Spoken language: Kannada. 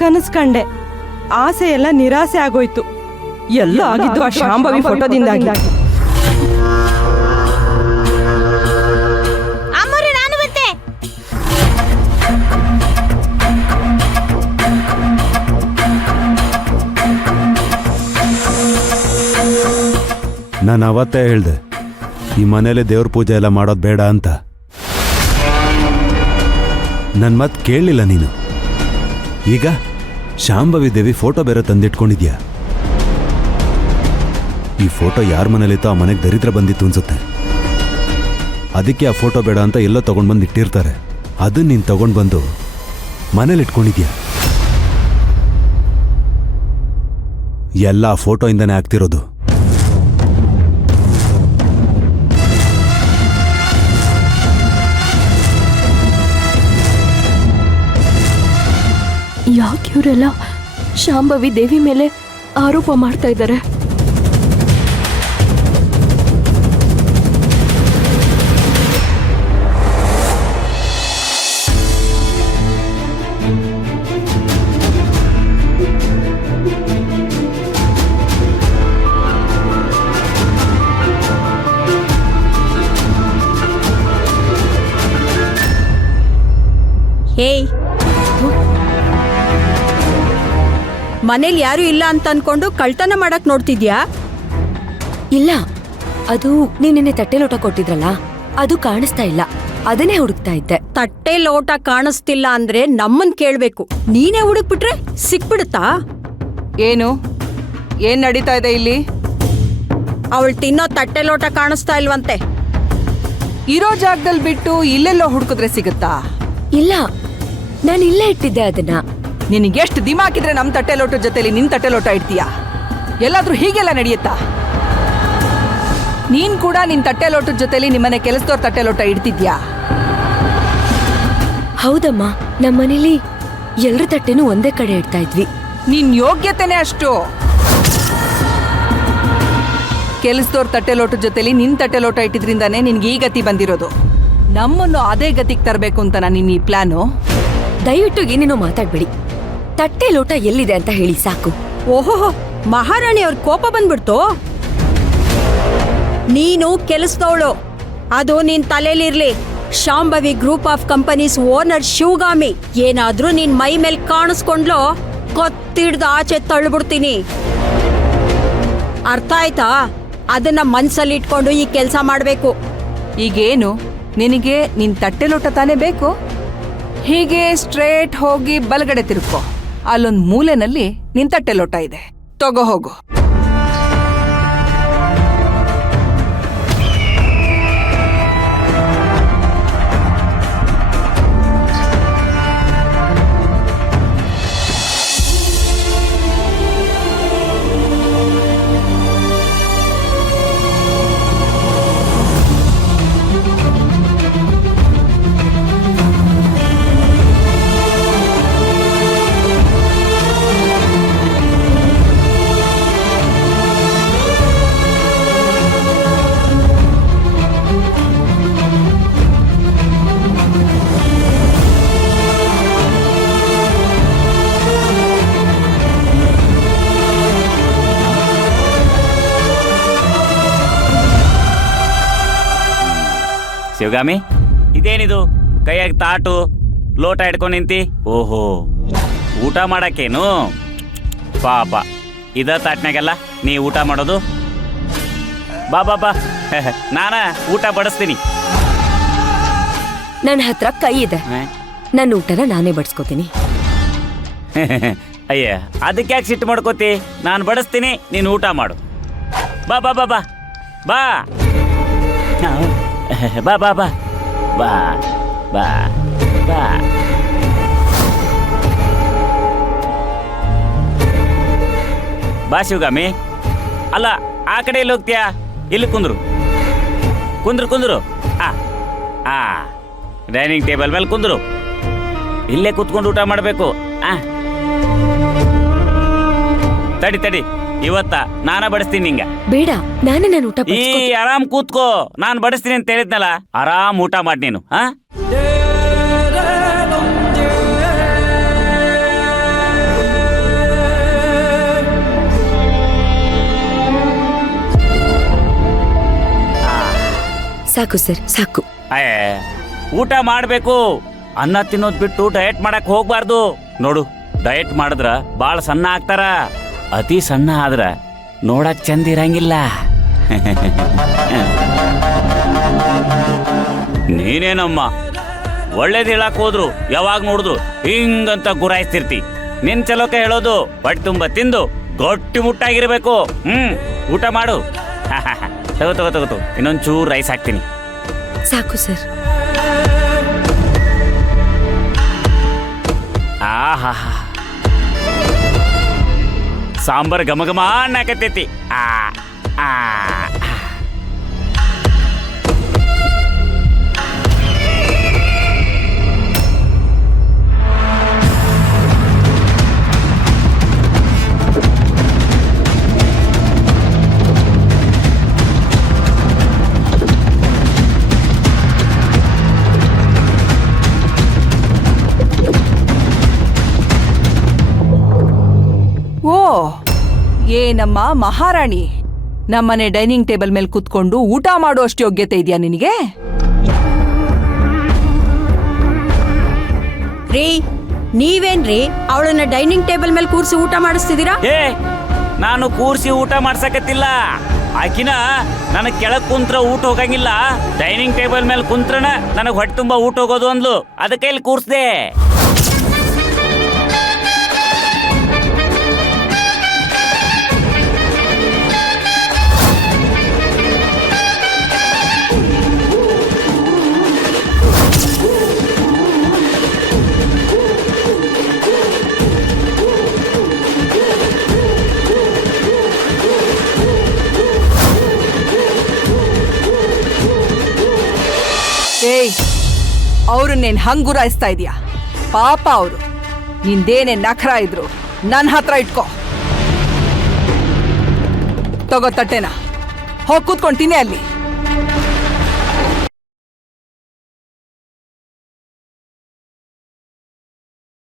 ಕನಸು ಕಂಡೆ. ಆಸೆ ಎಲ್ಲ ನಿರಾಸೆ ಆಗೋಯ್ತು. ಎಲ್ಲ ಆಗಿದ್ದು ಆ ಶಾಂಭವಿ ಫೋಟೋದಿಂದಾಗಿ. ನಾನು ಅವತ್ತೇ ಹೇಳ್ದೆ ಈ ಮನೇಲಿ ದೇವ್ರ ಪೂಜೆ ಎಲ್ಲ ಮಾಡೋದು ಬೇಡ ಅಂತ. ನನ್ನ ಮಾತು ಕೇಳಲಿಲ್ಲ ನೀನು. ಈಗ ಶಾಂಭವಿ ದೇವಿ ಫೋಟೋ ಬೇರೆ ತಂದಿಟ್ಕೊಂಡಿದ್ಯಾ. ಈ ಫೋಟೋ ಯಾರ ಮನೇಲಿತ್ತೋ ಆ ಮನೆಗೆ ದರಿದ್ರ ಬಂದಿತ್ತು ಅನ್ಸುತ್ತೆ. ಅದಕ್ಕೆ ಆ ಫೋಟೋ ಬೇಡ ಅಂತ ಎಲ್ಲೋ ತಗೊಂಡ್ಬಂದು ಇಟ್ಟಿರ್ತಾರೆ. ಅದನ್ನ ನೀನು ತಗೊಂಡು ಬಂದು ಮನೇಲಿ ಇಟ್ಕೊಂಡಿದ್ಯಾ. ಎಲ್ಲ ಆ ಫೋಟೋಯಿಂದನೇ ಆಗ್ತಿರೋದು. ಯಾಕೆ ಇವರೆಲ್ಲ ಶಾಂಭವಿ ದೇವಿ ಮೇಲೆ ಆರೋಪ ಮಾಡ್ತಾ ಇದ್ದಾರೆ? ಏಯ್, ಮನೇಲಿ ಯಾರು ಇಲ್ಲ ಅಂತ ಅನ್ಕೊಂಡು ಕಳ್ತನ ಮಾಡಕ್ ನೋಡ್ತಿದ್ಯಾ? ಇಲ್ಲ, ಅದು ನೀನೆ ತಟ್ಟೆ ಲೋಟ ಕೊಟ್ಟಿದ್ರಲ್ಲ, ಅದು ಕಾಣಿಸ್ತಾ ಇಲ್ಲ. ಅದನ್ನೇ ಹುಡುಕ್ತಾ ಇದ್ದೆ. ತಟ್ಟೆ ಲೋಟ ಕಾಣಿಸ್ತಿಲ್ಲ ಅಂದ್ರೆ ನಮ್ಮನ್ ಕೇಳ್ಬೇಕು. ನೀನೇ ಹುಡುಕ್ಬಿಟ್ರೆ ಸಿಕ್ಬಿಡುತ್ತಾ? ಏನ್ ನಡೀತಾ ಇದೆ ಇಲ್ಲಿ? ಅವಳು ತಿನ್ನೋ ತಟ್ಟೆ ಲೋಟ ಕಾಣಿಸ್ತಾ ಇಲ್ವಂತೆ. ಇರೋ ಜಾಗದಲ್ಲಿ ಬಿಟ್ಟು ಇಲ್ಲೆಲ್ಲೋ ಹುಡುಕಿದ್ರೆ ಸಿಗುತ್ತಾ? ಇಲ್ಲ, ನಾನು ಇಲ್ಲೇ ಇಟ್ಟಿದ್ದೆ ಅದನ್ನ. ನಿನಗೆಷ್ಟು ದಿಮಾಕಿದ್ರೆ ನಮ್ ತಟ್ಟೆ ಲೋಟದ ಜೊತೆಲಿ ನಿನ್ ತಟ್ಟೆ ಲೋಟ ಇಡ್ತೀಯಾ? ಎಲ್ಲಾದ್ರೂ ಹೀಗೆಲ್ಲ ನಡೆಯುತ್ತಾ? ನೀನ್ ಕೂಡ ನಿನ್ ತಟ್ಟೆ ಲೋಟದ ಜೊತೆಲಿ ನಿಮ್ಮನೆ ಕೆಲಸದವ್ರ ತಟ್ಟೆ ಲೋಟ ಇಡ್ತಿದ್ಯಾ? ಹೌದಮ್ಮ, ನಮ್ಮನೇಲಿ ಎಲ್ರ ತಟ್ಟೆನೂ ಒಂದೇ ಕಡೆ ಇಡ್ತಾ ಇದ್ವಿ. ನಿನ್ ಯೋಗ್ಯತೆನೇ ಅಷ್ಟು. ಕೆಲಸದವ್ರ ತಟ್ಟೆ ಲೋಟದ ಜೊತೆಲಿ ನಿನ್ ತಟ್ಟೆ ಲೋಟ ಇಟ್ಟಿದ್ರಿಂದಾನೇ ನಿನ್ಗೆ ಈ ಗತಿ ಬಂದಿರೋದು. ನಮ್ಮನ್ನು ಅದೇ ಗತಿಗೆ ತರಬೇಕು ಅಂತ ನಿನ್ ಈ ಪ್ಲಾನು. ದಯವಿಟ್ಟು ಏನೇನೋ ಮಾತಾಡ್ಬೇಡಿ. ತಟ್ಟೆ ಲೋಟ ಎಲ್ಲಿದೆ ಅಂತ ಹೇಳಿ ಸಾಕು. ಓಹೋ, ಮಹಾರಾಣಿ ಅವ್ರ ಕೋಪ ಬಂದ್ಬಿಡ್ತು. ನೀನು ಕೆಲಸದವಳು, ಅದು ನಿನ್ ತಲೆಲಿರ್ಲಿ. Shambhavi group of companies owner Shivagami ಏನಾದ್ರೂ ನಿನ್ ಮೈ ಮೇಲೆ ಕಾಣಿಸ್ಕೊಂಡ್ಲೋ ಕೊತ್ತಿಡ್ದು ಆಚೆ ತಳ್ಳಿಬಿಡ್ತೀನಿ. ಅರ್ಥ ಆಯ್ತಾ? ಅದನ್ನ ಮನ್ಸಲ್ಲಿ ಇಟ್ಕೊಂಡು ಈ ಕೆಲಸ ಮಾಡ್ಬೇಕು. ಈಗೇನು ನಿನಗೆ ನಿನ್ ತಟ್ಟೆ ಲೋಟ ತಾನೇ ಬೇಕು? ಹೀಗೆ ಸ್ಟ್ರೇಟ್ ಹೋಗಿ ಬಲಗಡೆ ತಿರುಕೋ. ಅಲ್ಲೊಂದ್ ಮೂಲೆನಲ್ಲಿ ನಿನ್ ತಟ್ಟೆ ಲೋಟ ಇದೆ, ತಗೋ ಹೋಗು. ಶಿವಗಾಮಿ, ಇದೇನಿದು ಕೈಯಾಗ ತಾಟು ಲೋಟ ಹಿಡ್ಕೊಂಡು ನಿಂತಿ? ಓಹೋ, ಊಟ ಮಾಡಕ್ಕೇನು? ಪಾಪ, ಇದ ತಾಟ್ನಾಗೆಲ್ಲ ನೀ ಊಟ ಮಾಡೋದು? ಬಾ ಬಾ ಬಾ, ನಾನ ಊಟ ಬಡಿಸ್ತೀನಿ. ನನ್ನ ಹತ್ರ ಕೈ ಇದೆ, ನನ್ನ ಊಟನ ನಾನೇ ಬಡಿಸ್ಕೋತೀನಿ. ಅಯ್ಯ, ಅದಕ್ಕೆ ಯಾಕೆ ಸಿಟ್ಟು ಮಾಡ್ಕೋತಿ? ನಾನು ಬಡಿಸ್ತೀನಿ, ನೀನು ಊಟ ಮಾಡು. ಬಾ ಬಾ ಬಾ ಬಾ ಬಾ ಬಾ ಬಾ ಬಾ ಬಾ ಬಾ ಬಾ. ಬಾ ಶಿವಗಾಮಿ. ಅಲ್ಲ, ಆ ಕಡೆ ಎಲ್ಲಿ ಹೋಗ್ತೀಯಾ? ಇಲ್ಲಿ ಕುಂದ್ರು ಕುಂದ್ರು ಕುಂದ್ರು. ಆ ಡೈನಿಂಗ್ ಟೇಬಲ್ ಮೇಲೆ ಕುಂದ್ರು. ಇಲ್ಲೇ ಕೂತ್ಕೊಂಡು ಊಟ ಮಾಡಬೇಕು. ತಡಿ ತಡಿ, ಇವತ್ತ ನಾನ ಬಡಿಸ್ತೀನಿ ನಿಂಗ. ಬೇಡ, ನಾನೇ ನಾನು ಊಟ ಈ ಆರಾಮ್ ಕೂತ್ಕೋ, ನಾನ್ ಬಡಿಸ್ತೀನಿ ಅಂತ ಹೇಳಿದ್ನಲ್ಲ. ಆರಾಮ್ ಊಟ ಮಾಡಿ ನೀನು. ಸಾಕು ಸರ್, ಸಾಕು. ಅಯ್ಯ ಊಟ ಮಾಡಬೇಕು. ಅನ್ನ ತಿನ್ನೋದ್ ಬಿಟ್ಟು ಡಯಟ್ ಮಾಡಕ್ ಹೋಗ್ಬಾರ್ದು. ನೋಡು, ಡಯಟ್ ಮಾಡಿದ್ರ ಬಾಳ ಸಣ್ಣ ಆಗ್ತಾರ. ಅತಿ ಸಣ್ಣ ಆದ್ರ ನೋಡಕ್ ಚಂದ ಇರಂಗಿಲ್ಲ. ನೀನೇನಮ್ಮ ಒಳ್ಳೇದ್ ಹೇಳಕ್ ಹೋದ್ರು ಯಾವಾಗ ನೋಡಿದ್ರು ಹಿಂಗಂತ ಗುರಾಯಿಸ್ತಿರ್ತಿ. ನಿನ್ ಚಲೋಕೆ ಹೇಳೋದು ಹೊಟ್ಟೆ ತುಂಬ ತಿಂದು ಗಟ್ಟಿ ಮುಟ್ಟಾಗಿರ್ಬೇಕು. ಊಟ ಮಾಡು. ತಗೋ ಇನ್ನೊಂಚೂರು ರೈಸ್ ಹಾಕ್ತೀನಿ. ಸಾಕು ಸರ್. ಆಹಾ, ಸಾಂಬಾರ್ ಘಮ ಘಮ ಅನ್ನಕತ್ತೈತಿ. ಓ, ಏನಮ್ಮ ಮಹಾರಾಣಿ, ನಮ್ಮನೆ ಡೈನಿಂಗ್ ಟೇಬಲ್ ಮೇಲೆ ಕೂತ್ಕೊಂಡು ಊಟ ಮಾಡುವಷ್ಟು ಯೋಗ್ಯತೆ ಇದೆಯಾ ನಿನಗೆ? ರೀ, ನೀವೇನ್ರಿ ಅವಳನ್ನ ಡೈನಿಂಗ್ ಟೇಬಲ್ ಮೇಲೆ ಕೂರಿಸಿ ಊಟ ಮಾಡಿಸ್ತಿದ್ದೀರಾ? ಏ, ನಾನು ಕೂರ್ಸಿ ಊಟ ಮಾಡ್ಸಕತ್ತಿಲ್ಲ. ಆಕಿನ ನನಗ್ ಕೆಳಗ್ ಕುಂತ್ರ ಊಟ ಹೋಗಂಗಿಲ್ಲ, ಡೈನಿಂಗ್ ಟೇಬಲ್ ಮೇಲೆ ಕುಂತ್ರನ ನನಗ್ ಹೊಟ್ಟೆ ತುಂಬಾ ಊಟ ಹೋಗೋದು ಅಂದ್ಲು. ಅದಕ್ಕೆ ಇಲ್ಲಿ ಕೂರ್ಸ್ದೆ. ಏಯ್, ಅವ್ರನ್ನೇನ್ ಹಂಗ್ ಗುರಾಯಿಸ್ತಾ ಇದೀಯಾ? ಪಾಪ ಅವರು ನಿಂದೇನೇ ನಖರ ಇದ್ರು ನನ್ನ ಹತ್ರ ಇಟ್ಕೋ. ತಗೋ ತಟ್ಟೆನ, ಹೋಗಿ ಕೂತ್ಕೊಂತೀನಿ ಅಲ್ಲಿ.